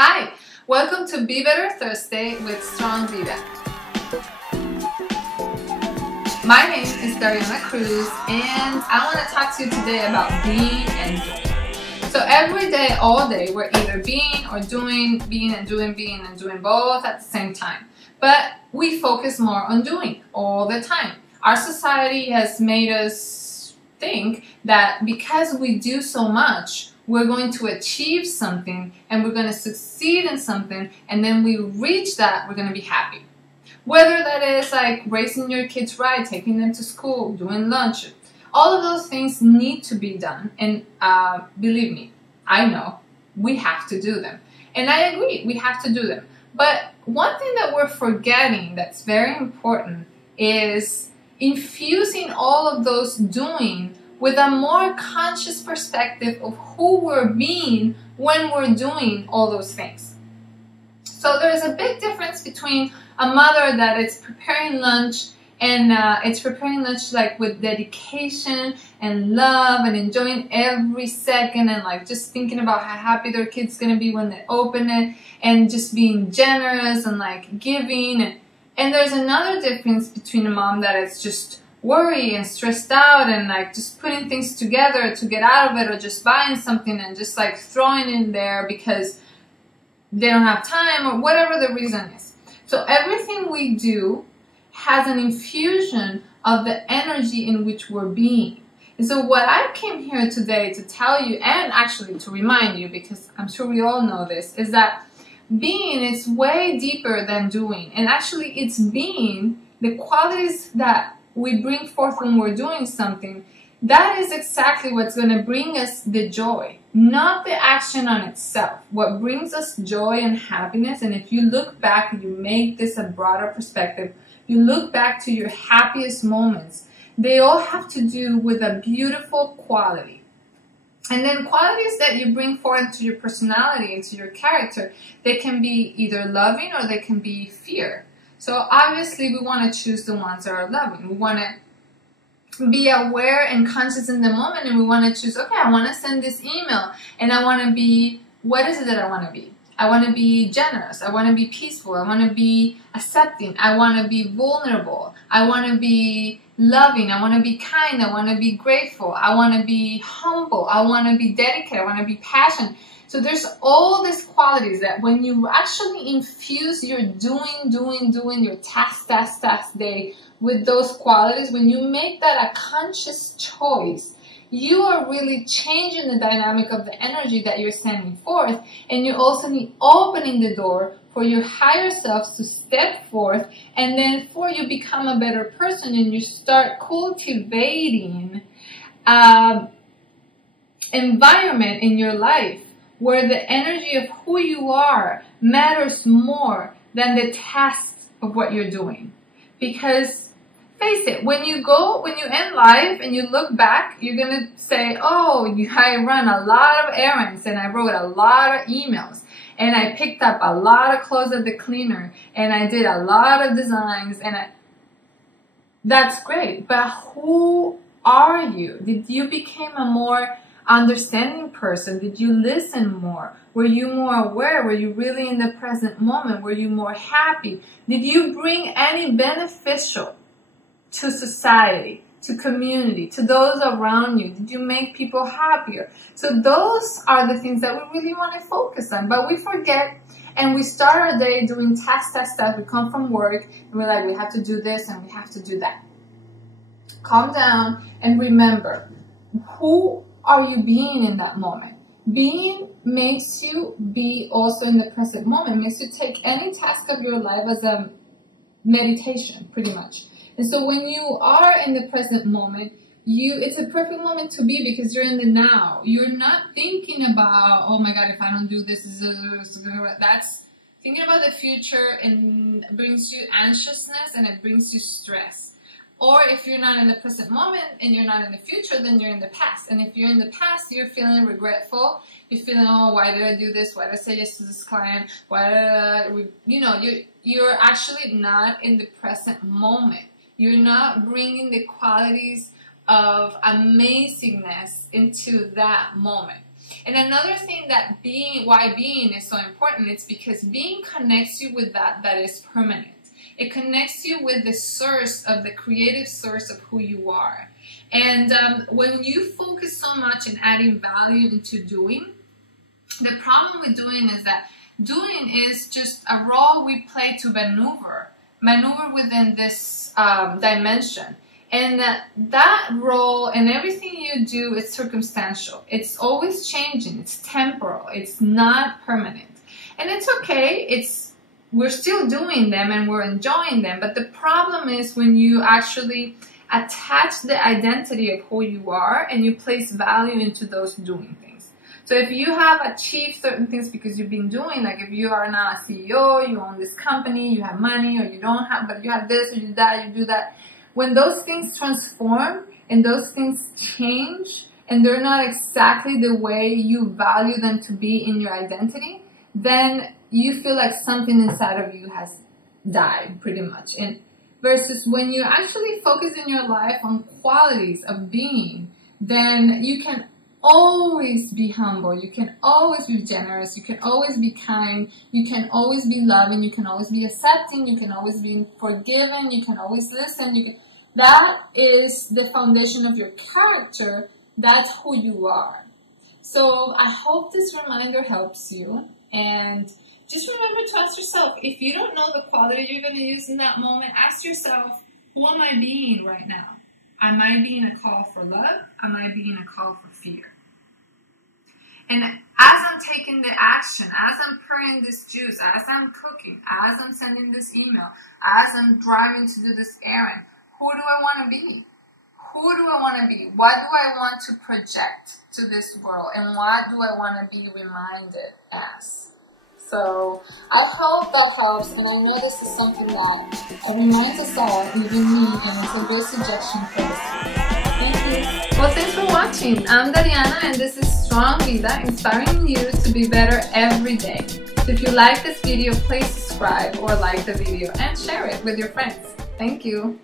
Hi, welcome to Be Better Thursday with Strong Vida. My name is Dari and I want to talk to you today about being and doing. So every day, all day, we're either being or doing, being and doing both at the same time. But we focus more on doing all the time. Our society has made us think that because we do so much, we're going to achieve something and we're going to succeed in something, and then we reach that, we're going to be happy. Whether that is like raising your kids right, taking them to school, doing lunch, all of those things need to be done. And believe me, I know we have to do them. And I agree, we have to do them. But one thing that we're forgetting that's very important is infusing all of those doing with a more conscious perspective of who we're being when we're doing all those things. So there's a big difference between a mother that is preparing lunch and it's preparing lunch like with dedication and love and enjoying every second and like just thinking about how happy their kid's gonna be when they open it and just being generous and like giving. And there's another difference between a mom that is just worried and stressed out and like just putting things together to get out of it, or just buying something and just like throwing in there because they don't have time or whatever the reason is. So everything we do has an infusion of the energy in which we're being. And so what I came here today to tell you, and actually to remind you, because I'm sure we all know this, is that being is way deeper than doing. And actually it's being, the qualities that we bring forth when we're doing something, that is exactly what's going to bring us the joy, not the action on itself. What brings us joy and happiness, and if you look back and you make this a broader perspective, you look back to your happiest moments, they all have to do with a beautiful quality. And then qualities that you bring forth into your personality, into your character, they can be either loving or they can be fear. So obviously we want to choose the ones that are loving. We want to be aware and conscious in the moment, and we want to choose, okay, I want to send this email and I want to be, what is it that I want to be? I want to be generous. I want to be peaceful. I want to be accepting. I want to be vulnerable. I want to be loving. I want to be kind. I want to be grateful. I want to be humble. I want to be dedicated. I want to be passionate. So there's all these qualities that when you actually infuse your doing, your task day with those qualities, when you make that a conscious choice, you are really changing the dynamic of the energy that you're sending forth, and you're also opening the door for your higher selves to step forth, and then for you become a better person and you start cultivating environment in your life where the energy of who you are matters more than the tasks of what you're doing. Because face it, when you end life and you look back, you're going to say, oh, I ran a lot of errands and I wrote a lot of emails and I picked up a lot of clothes at the cleaner and I did a lot of designs, and that's great. But who are you? Did you become a more understanding person? Did you listen more? Were you more aware? Were you really in the present moment? Were you more happy? Did you bring any beneficial to society, to community, to those around you? Did you make people happier? So those are the things that we really want to focus on. But we forget, and we start our day doing task. We come from work and we're like, we have to do this and we have to do that. Calm down and remember, who are you being in that moment? Being makes you be also in the present moment, makes you take any task of your life as a meditation, pretty much. And so when you are in the present moment, it's a perfect moment to be, because you're in the now. You're not thinking about, oh my God, if I don't do this, that's thinking about the future, and brings you anxiousness and it brings you stress. Or if you're not in the present moment and you're not in the future, then you're in the past. And if you're in the past, you're feeling regretful. You're feeling, oh, why did I do this? Why did I say yes to this client? You're actually not in the present moment. You're not bringing the qualities of amazingness into that moment. And another thing that why being is so important, it's because being connects you with that is permanent. It connects you with the source of the creative source of who you are. And when you focus so much in adding value into doing, the problem with doing is that doing is just a role we play to maneuver within this dimension. And that role and everything you do is circumstantial. It's always changing. It's temporal. It's not permanent. And it's okay. We're still doing them and we're enjoying them. But the problem is when you actually attach the identity of who you are and you place value into those doing things. So if you have achieved certain things because you've been doing, like if you are now a CEO, you own this company, you have money, or you don't have, but you have this, or you that, you do that. When those things transform and those things change and they're not exactly the way you value them to be in your identity, then you feel like something inside of you has died pretty much. And versus when you actually focus in your life on qualities of being, then you can always be humble, you can always be generous, you can always be kind, you can always be loving, you can always be accepting, you can always be forgiving, you can always listen. That is the foundation of your character. That's who you are. So I hope this reminder helps you. And just remember to ask yourself, if you don't know the quality you're going to use in that moment, ask yourself, who am I being right now? Am I being a call for love? Am I being a call for fear? And as I'm taking the action, as I'm pouring this juice, as I'm cooking, as I'm sending this email, as I'm driving to do this errand, who do I want to be? Who do I want to be? What do I want to project to this world? And what do I want to be reminded as? So I hope that helps, and I know this is something that reminds us all, even me, and it's a good suggestion for this week. Thank you. Well, thanks for watching. I'm Dariana, and this is Strong Vida, inspiring you to be better every day. So if you like this video, please subscribe or like the video and share it with your friends. Thank you.